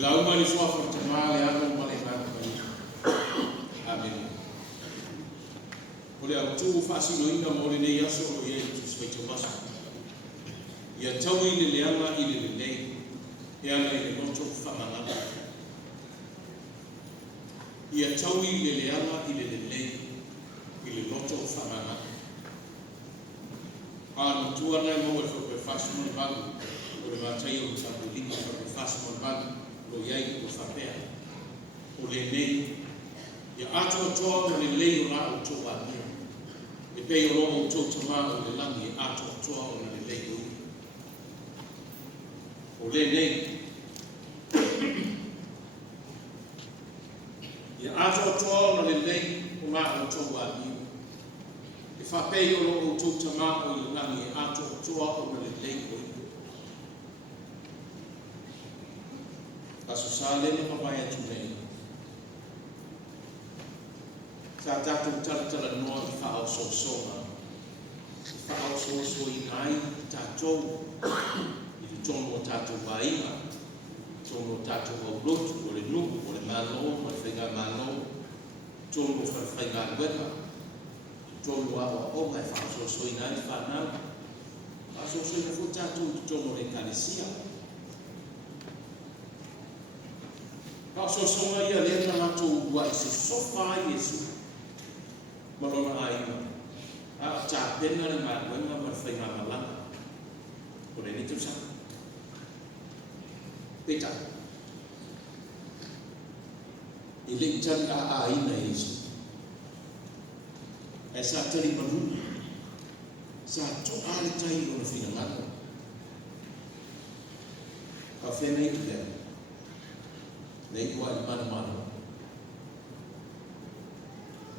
la uma le soa fa tamale ano male ka amen ole au tu fa si no inga mo le nei aso o ye tu se te mas ia tawi le leanga i le nei e ana i le noto fa manga ia tawi le leanga i le nei i le noto fa manga a tu ana mo e fa si no bagu o le matai o sa polina fa si no bagu lo iai o whapea o le nei ia ato atoa o le lei o rā o tō wānia e pei o romo o tō tamā o le langi e ato atoa o le lei o le nei ia ato atoa o le lei o rā o tō wānia e whapei o romo o tō tamā o le langi e ato atoa o le lei o Kaso sa lene papaya tunei. Sa tātou taratara noa i whaau sosonga. I whaau soso i nai tātou. I tono o tātou wainga. Tono o tātou au lotu, o le nuku, o le mālo, o le whainga mālo. Tono o whainga weka. Tono awa o mai whaau soso i nai whanau. Whaau soso i na fu tātou i tono le kalesia. So songa ia le na to wa se sofa Yesu malona aina a ta pena le ma wenga ma fainga malanga ko le nitu sa peta ile tali a aina Yesu esa tali malu sa to ale tai no fina mano ka fena ile nei kua i mana.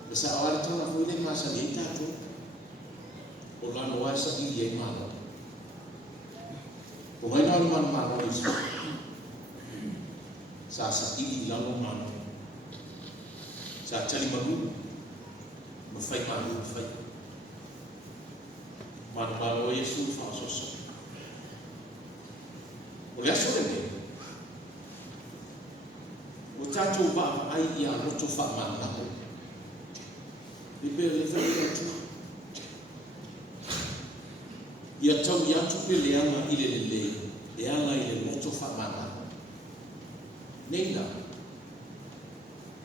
Besa awal tana fui le masa ni tato. O lana wa sa i ye mana. O ngai na mana isi. Sa i lalo mana. Sa tali magu. Ma fai magu fai. Mana o Yesu fa soso. O le aso le o tātou wā ai i a roto wha manako. I pēr le whai atu. I a tau i atu pe leanga i le lei, leanga i le roto wha manako. Neina,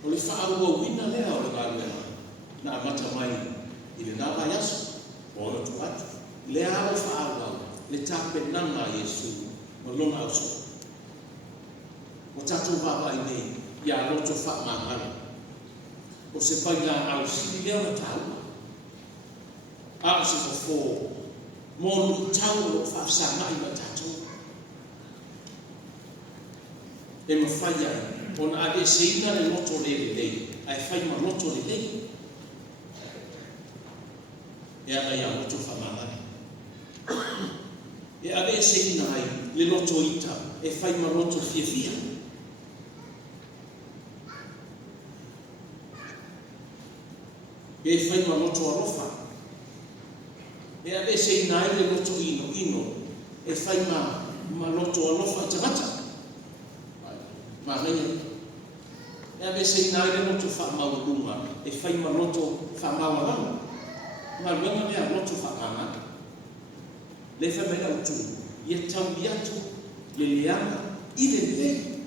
o le wha aua wina lea o le wāruela, na amata mai i le nā mai aso, o le tu atu. Lea o wha aua, le tāpe nanga Yesu, ma lona au so. O tātou wā ai nei, ia roto wha mahana. O se pai ngā au siri leo na tau. A se fo mōru tau o whafsa mai ma tātou. E ma whai ai, o na ade se ina le loto le lei, ai whai ma loto le lei. E ana ia roto wha mahana. E ade se ina ai, le loto ita, e whai ma loto fia fia. E fai ma loto arofa. E ave se inai le loto ino. E fai ma loto arofa tamata. Ma renga. E ave se inai le loto fa maulunga. E fai ma loto fa maulanga. Ma renga mea loto fa manga. Le fa mea utu. Ia tau iatu le leanga i le lei.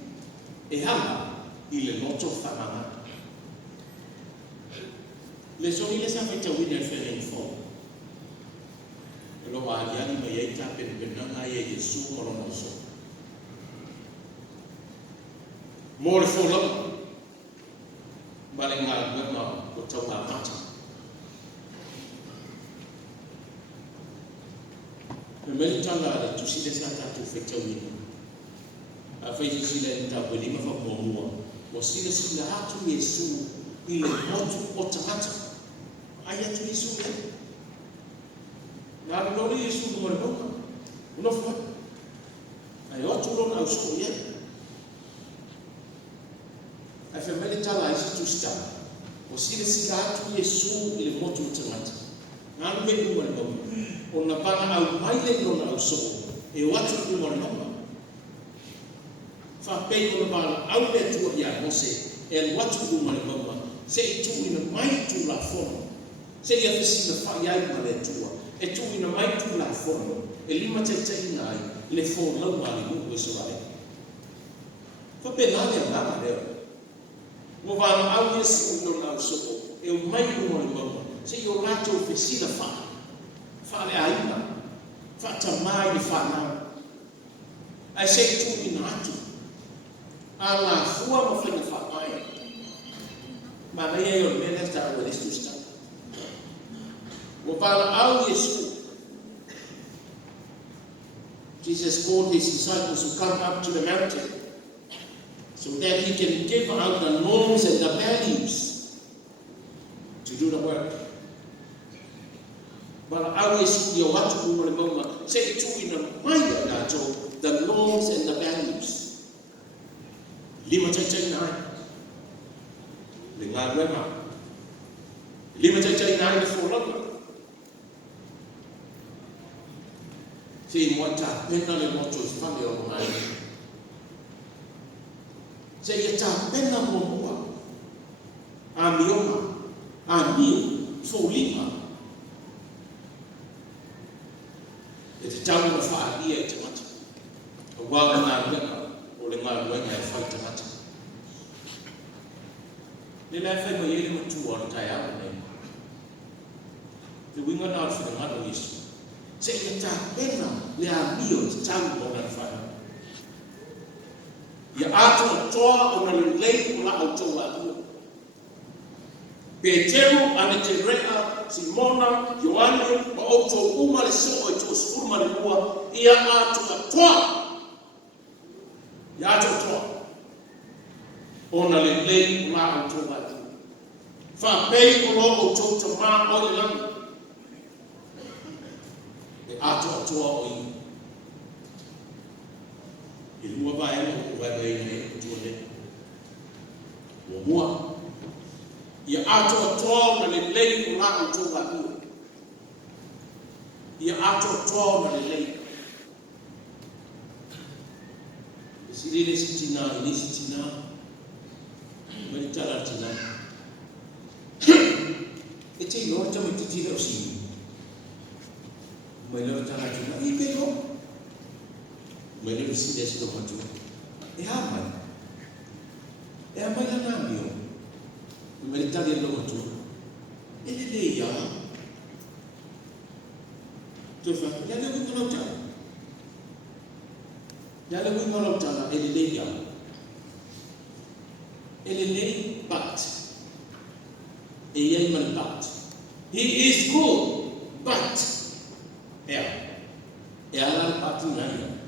E hanga i le loto fa manga. Le soni le sa fai tawini al whenei fo. E lo wāliani mai ei tā penanga i e Yesu morona so. Mōre fo lama. Mare ngā ngama o tau ngā mata. Me mele tanga ala tusi le sa tātou fai tawini. A fai sila ni tā pelima fa mōmua. Mo sila atu Yesu i le motu o tamata. Ai atu Yesu e. Nā lori Yesu ko mare boka. Uno fwa. Ai otu rona au so ye. Ai fe mele tala isi tu sta. O sila atu Yesu i le motu o tamata. Nā lume ku mare boka. O na pana au mai le rona au so. E o atu ku mare boka. pei ko ba au le tu ya mose e watu ku ma le mama se tu ina mai tu la fono se ia fisi na fa ya ma le tu e tu ina mai tu la fono e lima te nai le fo lau ma le ku so ai fa pe na le ma le mo va au ye si no na so e mai ku ma le mama se yo la tu fisi na fa le ai ma fa ta mai di fa na ai se tu ina atu ala fua ma fa fa ai ma na ye yo le sta o le stu sta o pala au Yesu Jesus called his disciples to come up to the mountain so that he can give out the norms and the values to do the work. But au Yesu yo watu ku le mama se tu ina mai na to the norms and the values. Lima cai nai le ngā rema lima cai nai le fōlanga se mua tā pena le moto i whame o mai se ia tā pena mua a mioma a mio fōlima e te tau na wha ia te mata o wāga ngā rema o le ngā ruenga e whai tamata. Le lai whai mai ere matua o tai awa nei. Te winga nā whina ngano Yesu. Se ia tā pena le a mio te tau o na whai. Ia ato toa o na lei o la au tau atua. Petero ane te rea Simona Ioane o o tau uma le so o tau sfurma le mua ia ato toa. Ya to ona le lei ma o to ba fa pei o lo o to ma o le lang e ato o i il mua ba e o ba e ne to le o mua ya ato na le lei ma o to ba ya ato na le lei Sirene sitina, ini sitina, meritala tina. Ece ino macam itu tidak sih. Meritala tina, ini bego. Meritala sih desu macam. Aman. Aman yang namio. Meritala yang macam. Ini dia. Tuh, yang aku tahu tak. Yala we ngolo tala elele ya. Elele but. Eyay man but. He is good but. Yeah. Yala pati naya.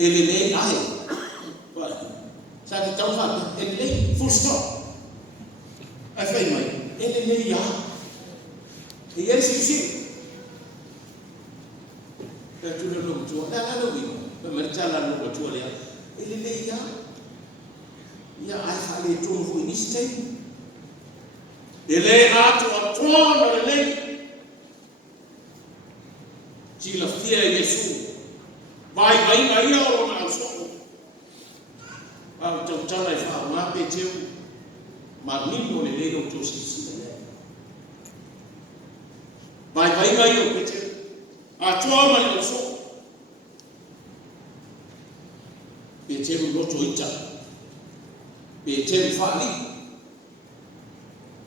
Elele ay. What? Sa di tahu apa? Elele full stop. Apa ini? Elele ya. Eyay sih. Kau tu belum jual. Dah lalu Mercala no tua lea ele le ia ai fale tu fu iniste ele ato atono le ci la fia Yesu vai o na so au tau tala e fa ma pe teu ma nino le le o tu si vai o pe teu atono le so Petero loto ita. Petero fali.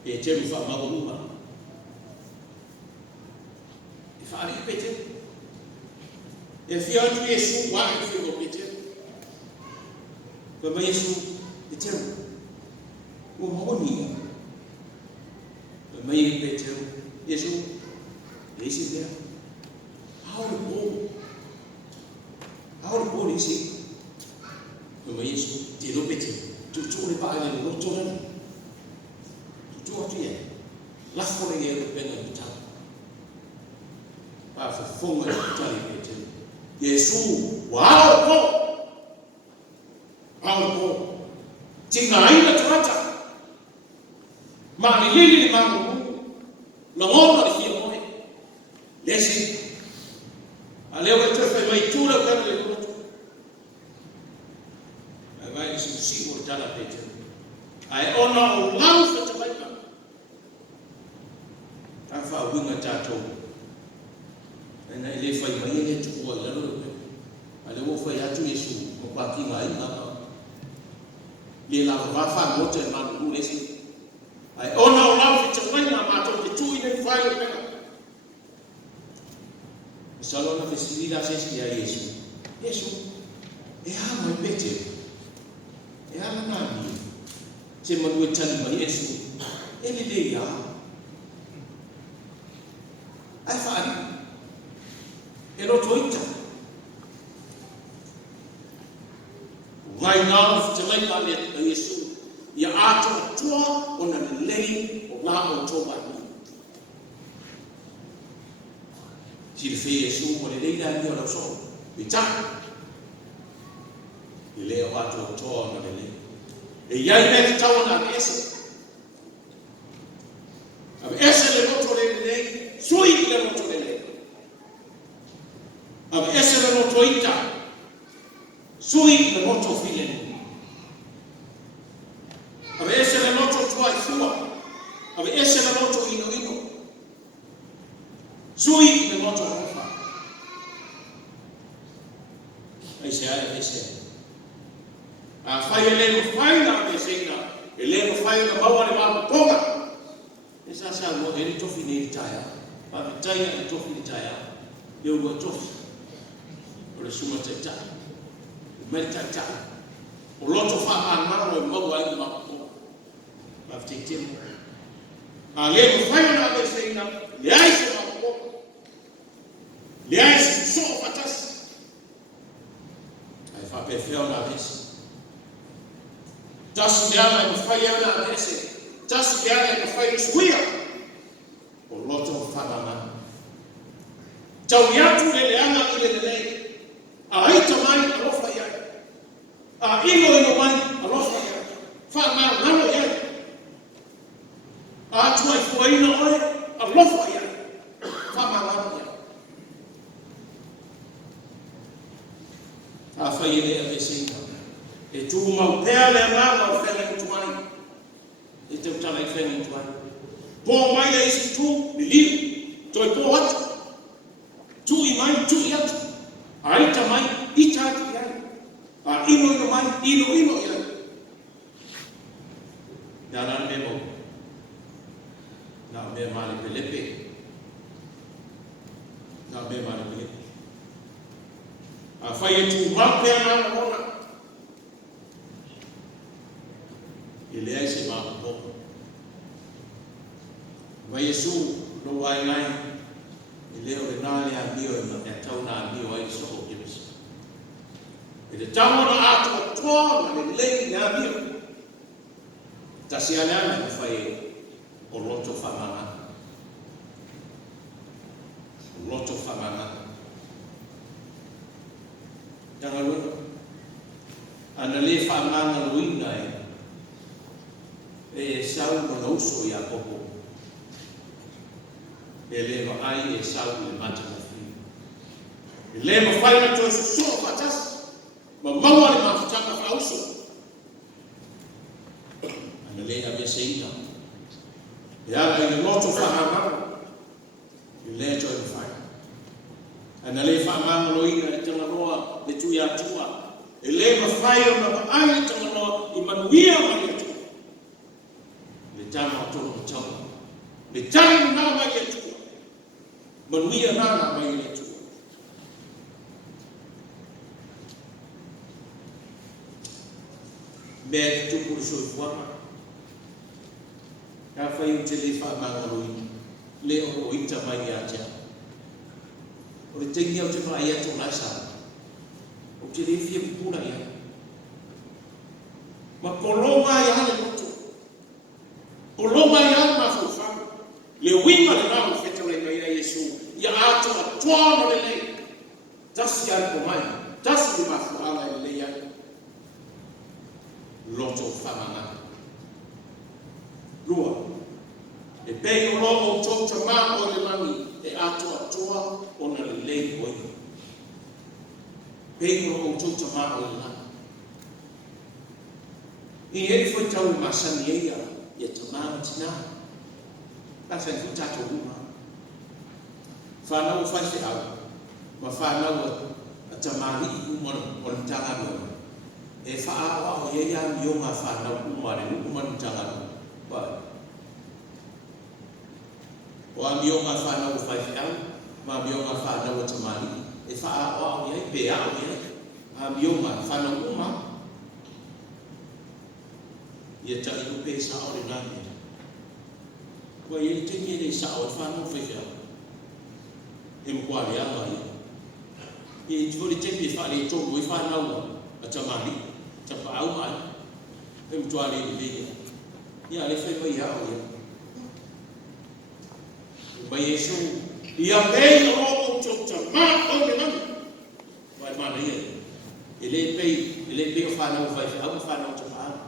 Petero fa mabuha. Fali Petero. E fiatu Yesu wa e figo Petero. Kwa Yesu Petero. O moni. Kwa Petero. Yesu. Yesu dia. How to go isi. Kwa Yesu tiro pete tu le pa le lo to le tu atu ye la fo le ye pena ta pa fa fonga ta le pete Yesu wow ko tinga ina trata ma ni li ma la ngoma le fio mo lesi ale o te fa mai tu le pena le si o tala pete. Ai ona o lau fa te maika. Ta fa winga tato. Ana ile fa mai ele tu ko la ro. Ale wo fa ya tu Yesu mo pa ki mai na. Le la va fa mo te ma ku le si. Ai ona o lau fa te maika ma to te tu ine fa le pena. Salona festività sesti a Yesu. Yesu e ama pete. E ama nani. Se ma due tali ma Yesu. E le dei ya. Ai fari. E lo toita. Vai now te lai ka le a Yesu. Ia ato tua ona lei o la o toba. Si le fei Yesu mo le leila ni o la so. Pita. I le o ato toa na le lei. E iai me te tau na ese. Abe ese le moto le lei. Sui le moto le lei. Abe ese le moto ita. Sui le moto file. Abe ese le moto tua i fua. Abe ese le moto ino ino. Sui le moto rofa. Ese. A fai ele no fai na pesina. Ele no fai na bawa le ma ponga. Esa sa mo ele tofi ni taya. Pa vitaya ni tofi ni taya. Yo go tofi. Ora suma tata. Merita tata. O loto fa an ma o mo wa ma ponga. Pa vitete. A le no fai na pesina. Le ai se ma ponga. Le ai so fatas. Ai fa pe feo na pesina. Tasu yala e mawhai ana ese. Tasu yala e mawhai usuia. O loto whanana. Tau yatu le leanga i le lei. A haita mai a lofa iai. A ino mai a lofa iai. Whanau nano iai. A atua i fuaina oe a lofa iai. Whanau nano iai. A whai ele a vesina. E tu mau pea le nganga o whena i tuai. E te utala i whena i tuai. Pō mai le isi tu, ni liu. Toi pō atu. Tu i mai, tu i atu. A ita mai, ita atu i ai. A ino mai, ino i ai. Nā rana me mau. Nā me male pelepe. Nā me male pelepe. A whai e tu mau pea nganga mona. I lea se maa popo. Wa Yesu no wai ngai. I leo le nale a mio e tau na mio ai so o kibis. E le tau na ato toa na le lei na mio. Ta si ana na fai o loto whamana. O loto whamana. Tanga luna. Ana le whamana luina e sau ma uso ia popo. E leva ai e sau le mata na fi. E leva fai na to so patas. Ma maua le mafutaka fa uso. Ana le a meseina. E ala i loto fa hamara. E le to e fai. Ana le fa mama loina e tanga roa le tu ia tua. E leva fai na ai tanga roa i manuia mai tua. Tama to tama. Le tama na mai e tu. Manuia na mai e tu. Me tu por so forma. Ka fai un telefa mangaloi. Le o ita mai aja. O le tengia o te mai atu na sa. O te le fia pura ia. Ma koloma ia le moto. O loma ia ma fufa. Le winga le nao feta le mai Yesu. Ia ato a toa le lei. Tasi ai ko mai. Tasi ma fuala le lei ai. Loto whamanga. Lua. E pei o lomo tau ta maa o le mani. E ato a toa o na le lei oi. Pei o lomo tau ta maa o le mani. I e foi tau masani ia tamama tina. Na sa futa to uma. Fa na fa se au. Ma fa na tamari uma on tanga no. E fa a o ia mio ma fa na uma le uma tanga no. Ba. Wa mio ma fa na fa se au. Ma mio ma fa na tamari. E fa a o ia pe a o ia. A mio ma fa na uma. Ia tai ko pe sa o le nani. Wa ia tingi le sa o fa no fe fa. E mo kwa ya mai. E tu le tempi fa le to mo fa na o a tamali. Ta pa au mai. E mo tua le le. Ia le fe mai ya o ia. Ba Yesu ia pe o to ma o le nani. Wa ma le ia. Ele pe o fa na o fa na o ta fa.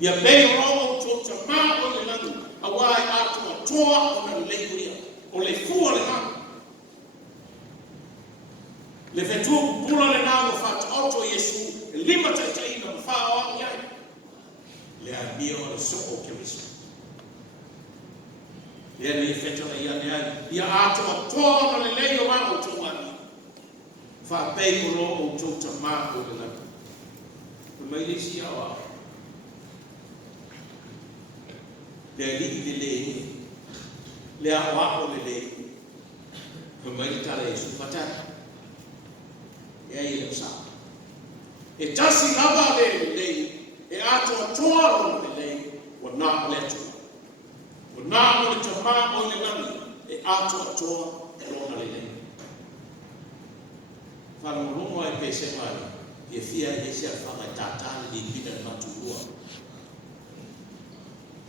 Ia pe o to ma o le nani. Awai atu toa o na le kuria. O le fu o le nani. Le fetu pula le nao fat auto Yesu lima tai na fa o ia. Le abia o so ke miso. Le ni fetu ia atu toa na le leo ma o to wani. Fa pe ko o to ma o le nani. Ko mai le si awa. Le awa o le ko mai tala Yesu fatata. E ai le sa. E tasi lava le e ato toa le o na le tu. O na o le tama o le nani e ato toa e lona le. Fa no mo ai pese mai. E fia e se fa mai tata le vida matua.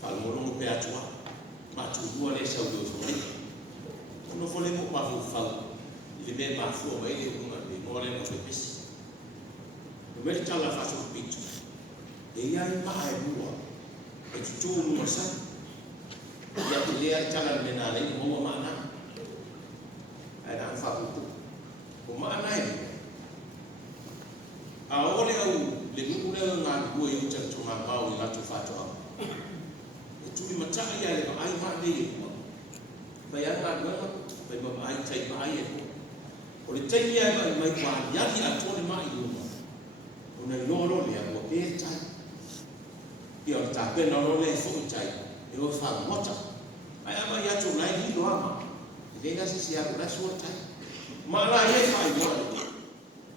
Fa no mo pe atua. Matua le sa o do. No fole mo ma fa. Le me ma fu mai le ole no fepesi. No me tala faso pitu. E ia I ma e mua. E tutu mua sa. Ia te lea tala mena le mo ma na. Ai na fa putu. O ma na e. A ole au le nuku le nga bua I uta tu ma mau I latu fato au. E tu I mata ia le ai ma le e mua. Pai ana ngana. Pai ma ai tai ma ai e mua. O le tai ia mai kwa yaki a tole mai uma. O na loro le a pe tai. Ia o ta pe no le fo tai. E o fa mota. Ai ama ia tu lai ni do ama. Venga si a la so tai. Ma la ia fa I wa.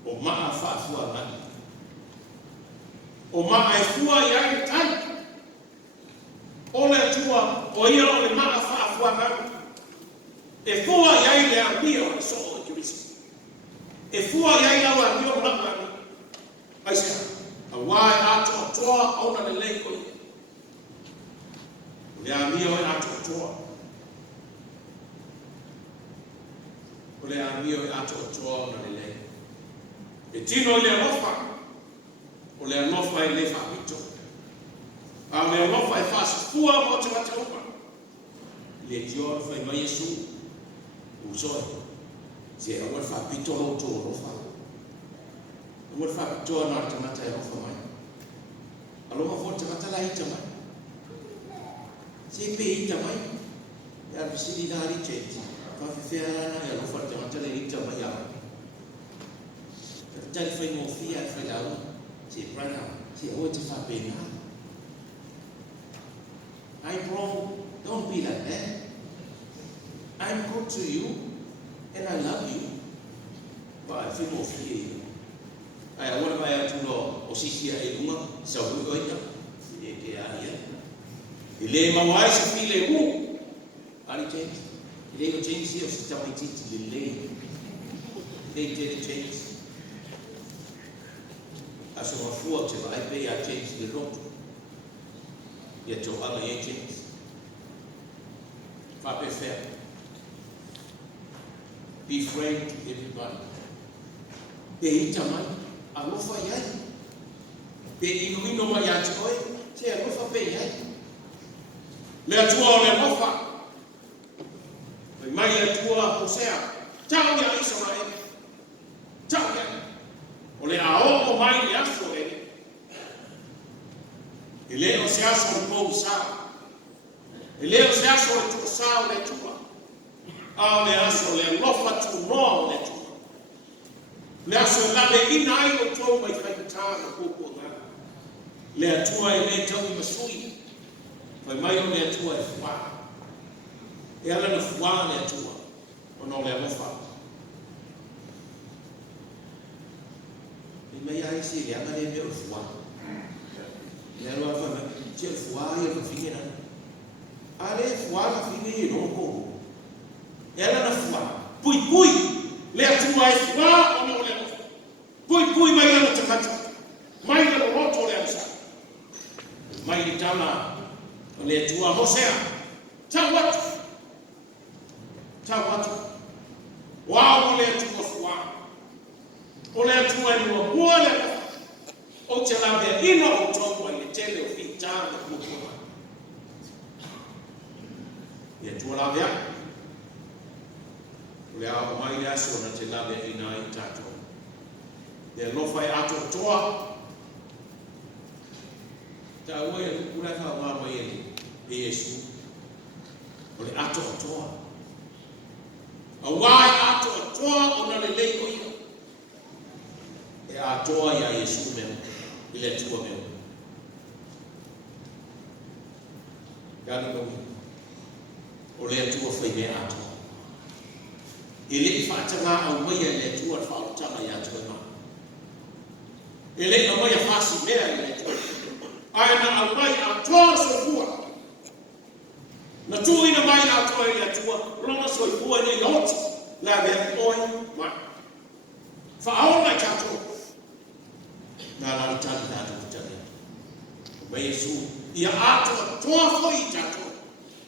O ma a fa fu a ngani. O ma ai fu a ia tai. O le tua o ia o le ma a fa fu a ngani. E fu a ia le a pia o so o Cristo. E fua ia ia wa ndio na aisa awai ato toa ona le leko ya mio ato toa ole a mio ato toa ona le leko e tino le lofa ole lofa le fa pito a le lofa e fas fua mo te uma le dio fa mai Yesu usoi se a fa pito lo to lo fa o fa pito na ta mata lo fa mai alo ma fo ta mata la ita mai se pe ita mai ya bisidi na ri che fa fe ana ya lo fa ta mata la ita mai ya ta fa mo fia fa da se prana se o te fa pe na I bro don't be like that I'm good to you and I love you, but I feel more fear. I want to buy a tulo o sisia e uma sa u oita e ke aia. Ile ma wai se file u. Ali change. Ile o change se o sta mai titi le. Ile te change. Aso ma fu te vai pe a change de lot. Ia to ala e change. Fa pe fair. Be friend to everybody. Pe ita mai, alofa iai. Pe ino mai ati oi, te alofa pe iai. Le atua o le alofa. Pe mai atua Hosea. Tau ia Israel. Tau ia. O le ao o mai le aso e. leo se aso ko sa. Leo se aso to sa le tua. A le aso le lofa tu no le tua. Le aso la le ina ai o to mai fai ta ko ko na. Le atua e le tau masui. Fai mai o le atua e fa. E ala na fa le atua. O no le lofa. E mai ai si le ama le me o fa. Le alo fa che fa ia fa fingena. Ale fa la fingi no ko. E ala na fa. Pui le atua e fa o no le lofa. Pui mai ala takata. Mai le roto le asa. Mai di tama o le atua Hosea. Tawatu. Wow le atua fa. O le atua ni o bua le o te la be ina o tomo i le tele o fitana o kukuma. Le atua la bea. O le au mai le aso na te la be ina i tato. Le lofa e ato toa. Ta ua e kukura ka wawa e Yesu. O le ato toa. A wai ato toa o na le leiko ia. E atoa ia Yesu meu. Ile atua meu. Gano komi. O le atua fai mea atoa. Ile i whaatanga au maia le atua whaotanga i atua ma. Ile i maia whasi mea i le atua. Ai na au mai atoa sofua. Na tu ina mai atoa i le atua. Roma sofua ni yoti. La vea oi ma. Whaona i tato. Na la tani na tani. Ba Yesu ia ato toa foi tato.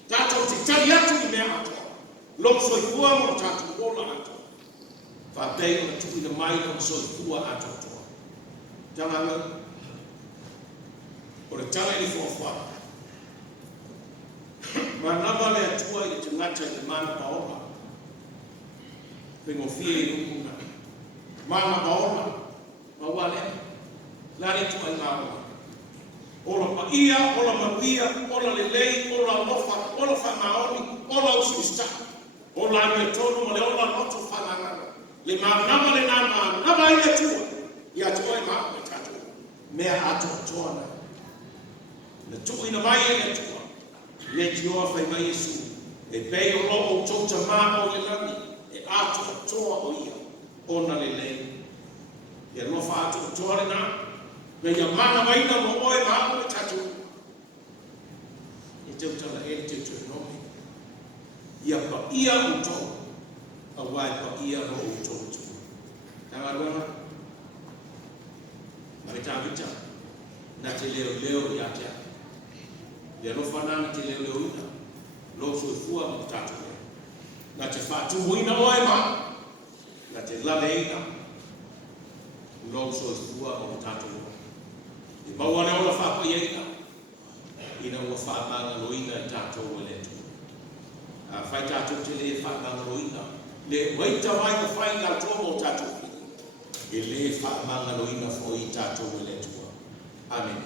Tato te tali atu i mea ato. Lo so fua mo tato ola ato. Fa bei o tu ina mai lo so fua ato toa. Tama o le tala ni fua. Ma nava le atua i te ngata i mana paola. Pengo fie i nukuna. Mana paola. Ma wale. Lari tu ai ngāua. Ola pa ia, ola mapia, ola lelei, ola lofa, ola whanaoni, ola usista. Ola me tonu, le ola loto whanangana. Le mānama le nāma, nama ia tua. Ia tua e māua tatu. Mea ato toana. Le tu ina mai e le tua. Le tioa whai mai Yesu. E pei o lo o tauta mā o le lani. E ato toa o ia. Ona lelei. E lofa ato toa le nāma. Me ia mana maina mo oe maama e tatu. E te utala e te tuenomi. Ia pa ia uto. A wai pa ia no uto uto. Tanga rona. Mawita vita. Na te leo ia tea. Ia no whanana te leo ina. Lo fua mo tatu. Na te whatu muina oe ma. Na te lale ina. Lo fua mo tatu. I mawane ola whapa ieina. Ina ua whaamanga loina I tātou o le tu. Whai tātou te le whaamanga loina. Le waita mai ka whai ngā tua mo tātou. E le whaamanga loina fo I tātou o le tu. Amen.